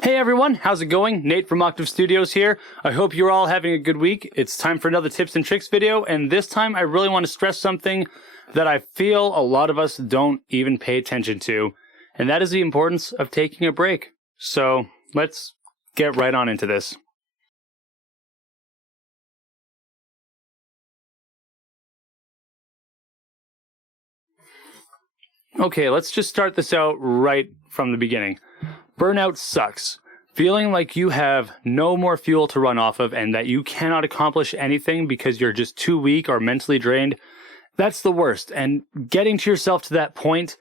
Hey everyone, how's it going? Nate from Octave Studios here. I hope you're all having a good week. It's time for another tips and tricks video, and this time I really want to stress something that I feel a lot of us don't even pay attention to, and that is the importance of taking a break. So let's get right on into this. Okay, let's just start this out right from the beginning. Burnout sucks. Feeling like you have no more fuel to run off of and that you cannot accomplish anything because you're just too weak or mentally drained, that's the worst. And getting to yourself to that point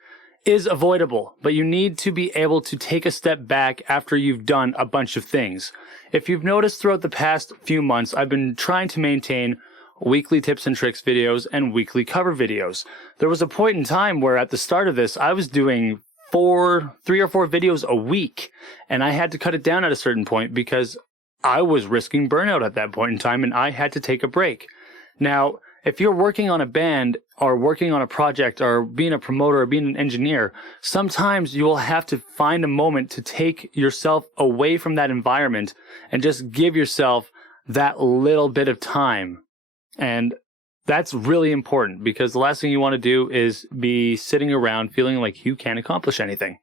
is avoidable, but you need to be able to take a step back after you've done a bunch of things. If you've noticed throughout the past few months, I've been trying to maintain weekly tips and tricks videos and weekly cover videos. There was a point in time where at the start of this, I was doing 3 or 4 videos a week, and I had to cut it down at a certain point because I was risking burnout at that point in time and I had to take a break. Now, if you're working on a band or working on a project or being a promoter or being an engineer, sometimes you will have to find a moment to take yourself away from that environment and just give yourself that little bit of time. And that's really important because the last thing you want to do is be sitting around feeling like you can't accomplish anything.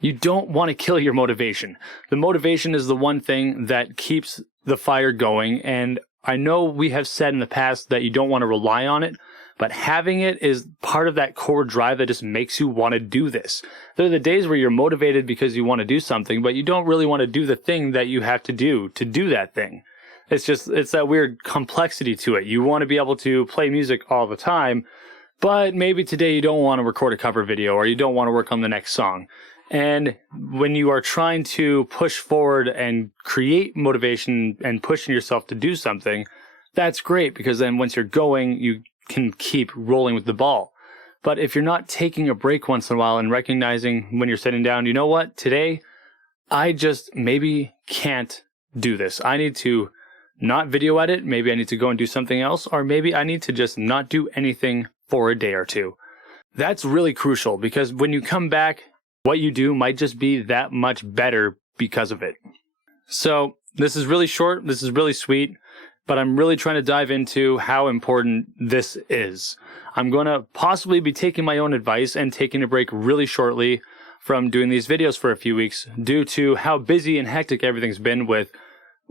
You don't want to kill your motivation. The motivation is the one thing that keeps the fire going, and I know we have said in the past that you don't want to rely on it, but having it is part of that core drive that just makes you want to do this. There are the days where you're motivated because you want to do something, but you don't really want to do the thing that you have to do that thing. It's that weird complexity to it. You want to be able to play music all the time, but maybe today you don't want to record a cover video or you don't want to work on the next song. And when you are trying to push forward and create motivation and pushing yourself to do something, that's great because then once you're going, you can keep rolling with the ball. But if you're not taking a break once in a while and recognizing when you're sitting down, you know what, today I just maybe can't do this. I need to not video edit, maybe I need to go and do something else, or maybe I need to just not do anything for a day or two. That's really crucial because when you come back, what you do might just be that much better because of it. So this is really short, this is really sweet, but I'm really trying to dive into how important this is. I'm going to possibly be taking my own advice and taking a break really shortly from doing these videos for a few weeks due to how busy and hectic everything's been with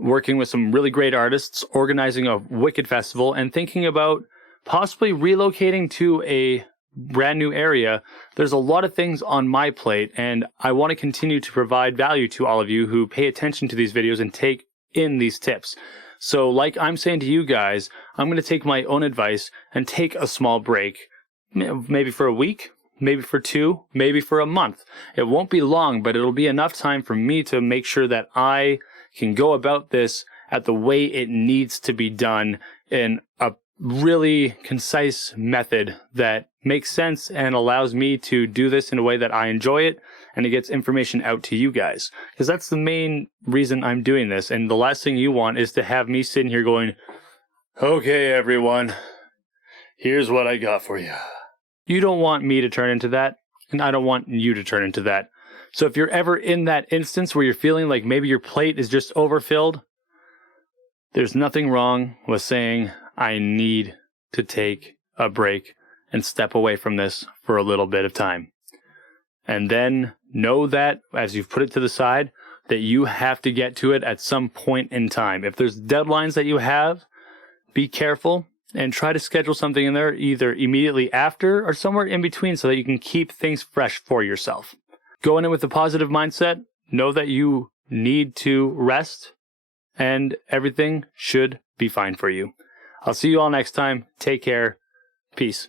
working with some really great artists, organizing a wicked festival, and thinking about possibly relocating to a brand new area. There's a lot of things on my plate, and I want to continue to provide value to all of you who pay attention to these videos and take in these tips. So like I'm saying to you guys, I'm going to take my own advice and take a small break, maybe for a week, maybe for 2, maybe for a month. It won't be long, but it'll be enough time for me to make sure that I can go about this at the way it needs to be done in a really concise method that makes sense and allows me to do this in a way that I enjoy it and it gets information out to you guys. Because that's the main reason I'm doing this. And the last thing you want is to have me sitting here going, okay, everyone, here's what I got for you. You don't want me to turn into that, and I don't want you to turn into that. So if you're ever in that instance where you're feeling like maybe your plate is just overfilled, there's nothing wrong with saying, I need to take a break and step away from this for a little bit of time. And then know that as you've put it to the side, that you have to get to it at some point in time. If there's deadlines that you have, be careful and try to schedule something in there either immediately after or somewhere in between so that you can keep things fresh for yourself. Go in it with a positive mindset. Know that you need to rest and everything should be fine for you. I'll see you all next time. Take care. Peace.